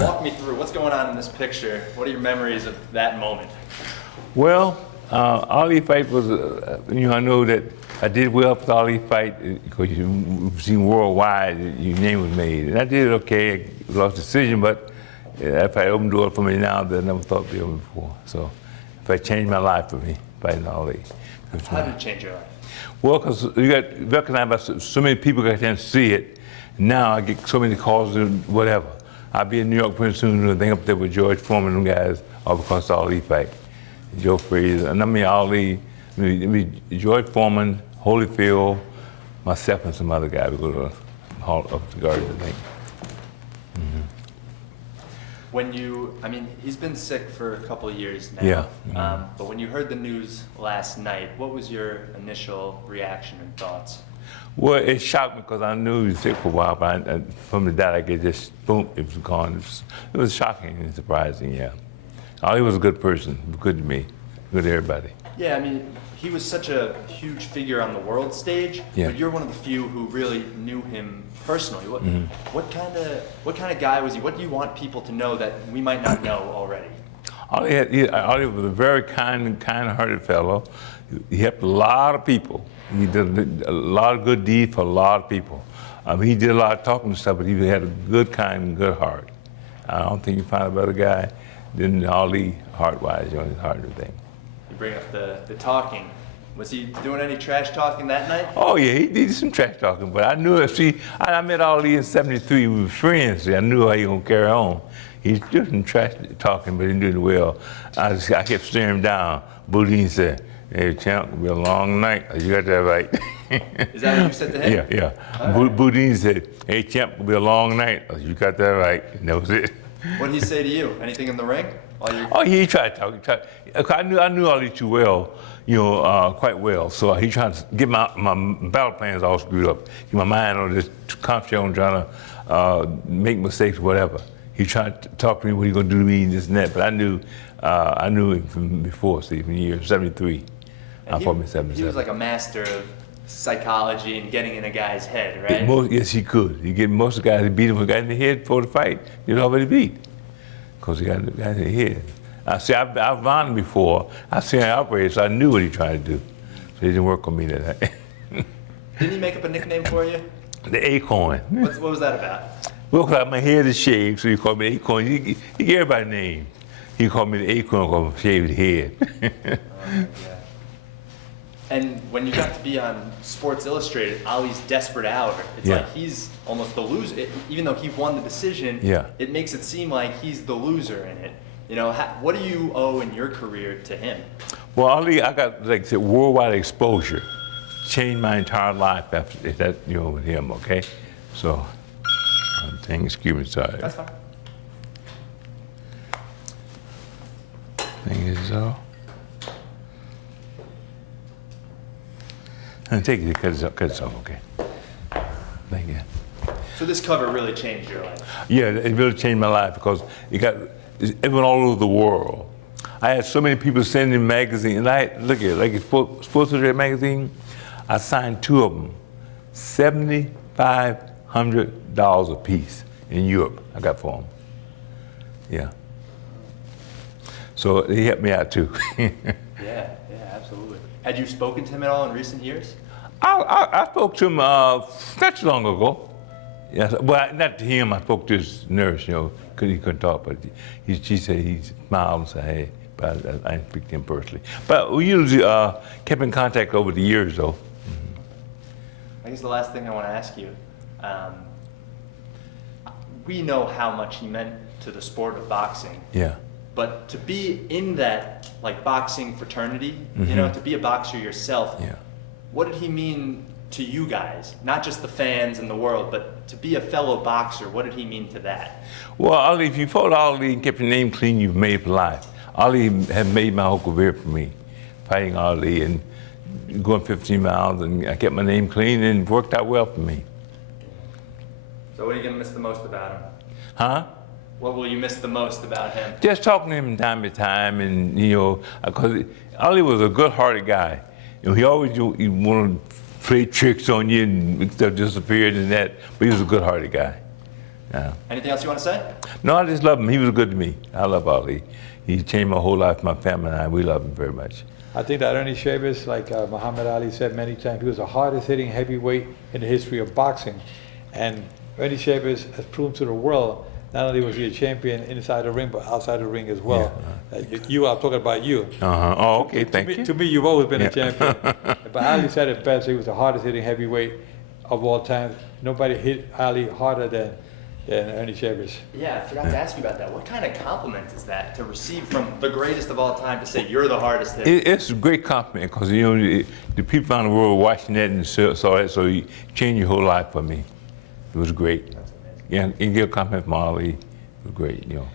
Walk me through what's going on in this picture. What are your memories of that moment? Well, Ali fight was, I know that I did well for the Ali fight because you've seen worldwide, your name was made. And I did okay, I lost the decision, but that fight opened the door for me now that I never thought to be open before. So if I changed my life for me, fighting Ali. How did it change your life? Well, because you got recognized by so many people got a chance to see it. Now I get so many calls and whatever. I'll be in New York pretty soon, and I think up there with George Foreman and them guys, all because of the Ali fight. Joe Frazier, and I mean Ali, George Foreman, Holyfield, myself, and some other guy. We go to the Hall of the Garden, I think. When he's been sick for a couple of years now. Yeah. But when you heard the news last night, what was your initial reaction and thoughts? Well, it shocked me because I knew he was sick for a while, but from the dad, I could just, boom, it was gone. It was shocking and surprising, yeah. Ali was a good person, good to me, good to everybody. Yeah, I mean, he was such a huge figure on the world stage, but you're one of the few who really knew him personally. What kind of guy was he? What do you want people to know that we might not know already? Ali was a very kind-hearted fellow. He helped a lot of people. He did a lot of good deeds for a lot of people. He did a lot of talking and stuff, but he had a good, kind, good heart. I don't think you find a better guy than Ali, heart-wise, his heart and everything. You bring up the talking. Was he doing any trash talking that night? Oh yeah, he did some trash talking, but I knew it. See, I met Ali in '73. We were friends. I knew how he was gonna carry on. He's doing some trash talking, but he did it well. I kept staring him down. Boudin said, "Hey, champ, it'll be a long night." You got that right. Is that what you said to him? Yeah. Right. Boudin said, "Hey, champ, it'll be a long night." You got that right. And that was it. What did he say to you? Anything in the ring? Oh, he tried to talk. I knew Ali too well, quite well. So he tried to get my battle plans all screwed up. Get my mind on this concentrate on trying to make mistakes, whatever. He tried to talk to me, what he gonna do to me, this and that. But I knew him from before, see, from the year '73. I fought him in '77. He was like a master of psychology and getting in a guy's head, right? Yes, he could. He get most of the guys, he beat him with a guy in the head before the fight. He was already beat. Because he got the guy in the head. I've won him before. I've seen him operate, so I knew what he tried to do. So he didn't work on me that night. Didn't he make up a nickname for you? The Acorn. What was that about? Well, because my head is shaved, so he called me the Acorn. He gave everybody a name. He called me the Acorn because I shaved head. Yeah. And when you got to be on Sports Illustrated, Ali's desperate hour, it's like he's almost the loser. Even though he won the decision, it makes it seem like he's the loser in it. What do you owe in your career to him? Well, Ali, I got, like I said, worldwide exposure. Changed my entire life after that, with him, okay? So, excuse me, sorry. That's fine. Thing is so. Take it, cut it off, okay. Thank you. So this cover really changed your life? Yeah, it really changed my life because it went all over the world. I had so many people sending magazines, and look at it, like Sports Illustrated magazine, I signed 2 of them, $7,500 a piece in Europe, I got for them. Yeah. So he helped me out too. Yeah, absolutely. Had you spoken to him at all in recent years? I spoke to him not too long ago. Yes, well, not to him. I spoke to his nurse, because he couldn't talk. But she said he smiled and said, "Hey," but I didn't speak to him personally. But we usually kept in contact over the years, though. I guess the last thing I want to ask you, we know how much he meant to the sport of boxing. Yeah. But to be in that boxing fraternity, to be a boxer yourself, what did he mean to you guys? Not just the fans and the world, but to be a fellow boxer, what did he mean to that? Well, Ali, if you fought Ali and kept your name clean, you've made it for life. Ali had made my whole career for me, fighting Ali and going 15 miles, and I kept my name clean and it worked out well for me. So what are you going to miss the most about him? Huh? What will you miss the most about him? Just talking to him time to time, and because Ali was a good-hearted guy. He always wanted to play tricks on you and stuff disappeared and that, but he was a good-hearted guy. Yeah. Anything else you want to say? No, I just love him. He was good to me. I love Ali. He changed my whole life. My family and I, we love him very much. I think that Earnie Shavers, like Muhammad Ali said many times, he was the hardest hitting heavyweight in the history of boxing. And Earnie Shavers has proven to the world, not only was he a champion inside the ring, but outside the ring as well. Yeah. I'm talking about you. Uh-huh. Oh, okay, thank you. To me, you've always been a champion. But Ali said it best, he was the hardest hitting heavyweight of all time. Nobody hit Ali harder than Earnie Shavers. Yeah, I forgot to ask you about that. What kind of compliment is that to receive from the greatest of all time to say you're the hardest hitter? It's a great compliment because, you know, the people around the world were watching that and saw that, so you changed your whole life for me. It was great. That's amazing. Yeah, and get a compliment from Ali. It was great, you know.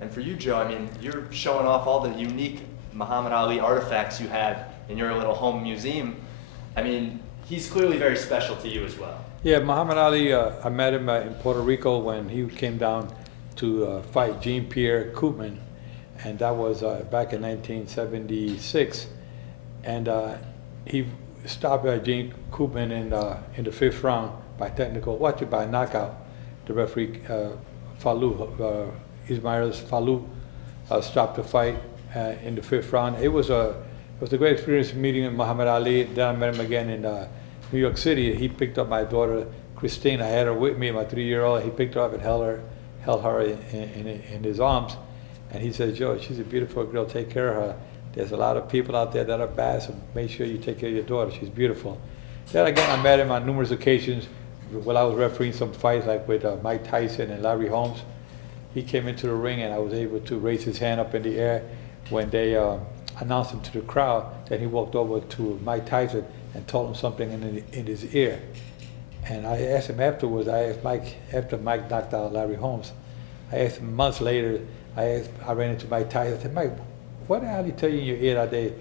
And for you, Joe, I mean, you're showing off all the unique Muhammad Ali artifacts you have in your little home museum. I mean, he's clearly very special to you as well. Yeah, Muhammad Ali, I met him in Puerto Rico when he came down to fight Jean-Pierre Koopman, and that was back in 1976. And he stopped Jean Koopman in the 5th round by by knockout. The referee, Ismail Falou, stopped the fight in the 5th round. It was a great experience meeting Muhammad Ali. Then I met him again in New York City. He picked up my daughter Christine. I had her with me, my 3-year-old. He picked her up and held her in his arms, and he said, "Joe, she's a beautiful girl. Take care of her. There's a lot of people out there that are bad, so make sure you take care of your daughter. She's beautiful." Then again, I met him on numerous occasions while I was refereeing some fights, like with Mike Tyson and Larry Holmes. He came into the ring, and I was able to raise his hand up in the air when they announced him to the crowd. Then he walked over to Mike Tyson and told him something in his ear. And I asked him afterwards, after Mike knocked out Larry Holmes, I asked him months later, I ran into Mike Tyson, I said, "Mike, what did Ali tell you in your ear that day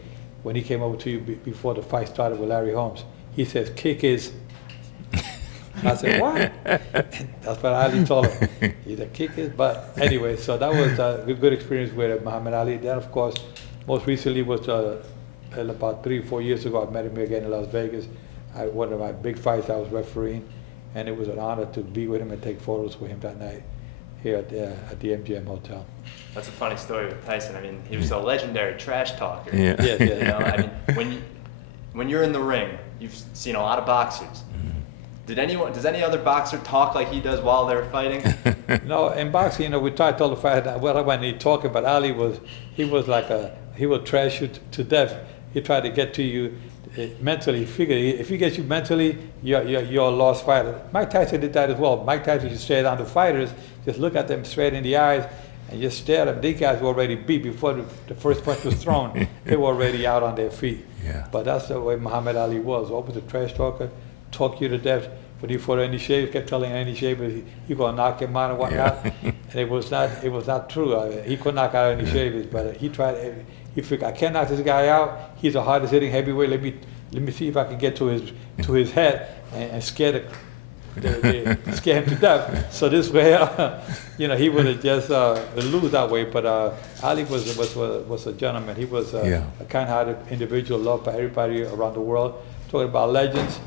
when he came over to you before the fight started with Larry Holmes?" He says, "Kick his." I said, "What?" That's what Ali told him. He said, "Kick his butt." Anyway, so that was a good experience with Muhammad Ali. Then, of course, most recently was about 3 or 4 years ago, I met him again in Las Vegas. One of my big fights I was refereeing, and it was an honor to be with him and take photos with him that night here at the MGM Hotel. That's a funny story with Tyson. I mean, he was a legendary trash talker. Yeah. Yeah, yeah. You know, I mean, when you're in the ring, you've seen a lot of boxers. Does any other boxer talk like he does while they're fighting? No, in boxing, you know, we tried to tell the fighter, well, when he talking, but Ali he would trash you to death. He tried to get to you mentally. He figured if he gets you mentally, you're a lost fighter. Mike Tyson did that as well. Mike Tyson used to stare down the fighters, just look at them straight in the eyes, and just stare at them. These guys were already beat before the first punch was thrown. They were already out on their feet. Yeah. But that's the way Muhammad Ali was. Always a trash talker, talk you to death. When he fought Earnie Shavers, kept telling Earnie Shavers he gonna knock him out and whatnot. Yeah. And it was not true. He couldn't knock out Earnie Shavers, but he tried. He figured, I can't knock this guy out. He's the hardest hitting heavyweight. Let me see if I can get to his head and scare him to death. So this way, you know, he would have just lose that way. But Ali was a gentleman. He was a kind-hearted individual, loved by everybody around the world. Talking about legends.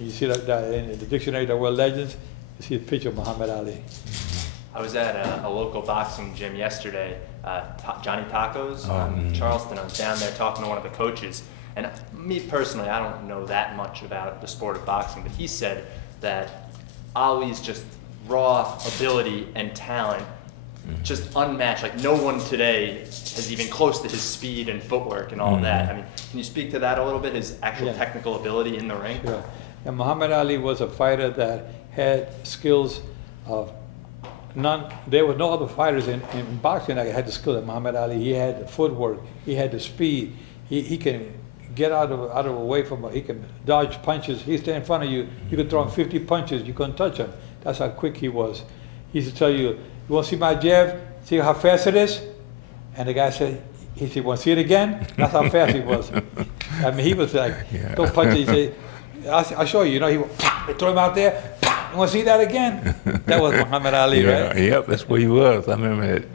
You see that in the dictionary, the word legends, you see a picture of Muhammad Ali. I was at a local boxing gym yesterday, Johnny Tacos on Charleston. I was down there talking to one of the coaches. And me personally, I don't know that much about the sport of boxing, but he said that Ali's just raw ability and talent, just unmatched. Like no one today is even close to his speed and footwork and all of that. I mean, can you speak to that a little bit, his actual technical ability in the ring? Sure. And Muhammad Ali was a fighter that had skills of none. There were no other fighters in boxing that had the skill that Muhammad Ali. He had the footwork. He had the speed. He can get out of away from. He can dodge punches. He stay in front of you. You could throw him 50 punches. You couldn't touch him. That's how quick he was. He used to tell you, "You want to see my jab? See how fast it is?" And the guy said, "He said, want to see it again?" That's how fast he was. I mean, he was like, "Don't punch it." He said, I'll show you. You know, he would throw him out there. You want to see that again? That was Muhammad Ali, right? Yep, that's where he was. I remember it.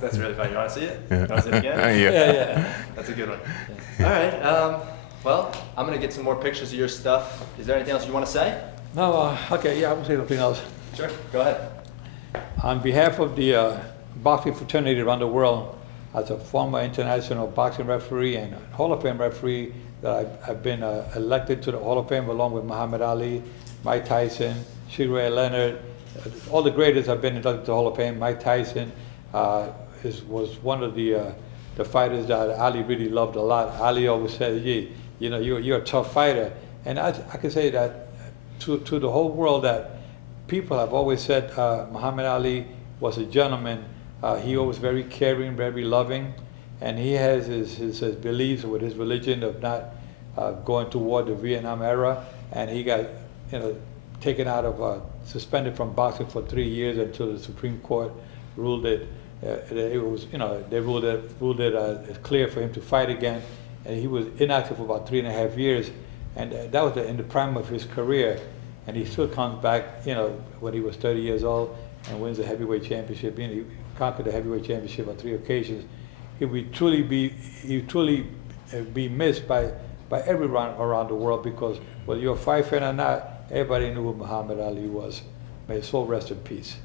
That's really funny. You want to see it? You want to see it again? Yeah. That's a good one. All right. Well, I'm going to get some more pictures of your stuff. Is there anything else you want to say? No, okay, yeah, I will say something else. Sure, go ahead. On behalf of the boxing fraternity around the world, as a former international boxing referee and Hall of Fame referee, that I've been elected to the Hall of Fame along with Muhammad Ali, Mike Tyson, Sugar Ray Leonard, all the greatest have been inducted to the Hall of Fame. Mike Tyson was one of the fighters that Ali really loved a lot. Ali always said, "Gee, you know, you're a tough fighter," and I can say that to the whole world that people have always said Muhammad Ali was a gentleman. He was very caring, very loving, and he has his beliefs with his religion of not going toward the Vietnam era, and he got taken out of suspended from boxing for 3 years until the Supreme Court ruled it. It was they ruled it clear for him to fight again, and he was inactive for about 3.5 years, and that was in the prime of his career, and he still comes back when he was 30 years old and wins the heavyweight championship. He conquered the heavyweight championship on 3 occasions. He would truly be missed by everyone around the world, because whether you're a fight fan or not, everybody knew who Muhammad Ali was. May his soul rest in peace.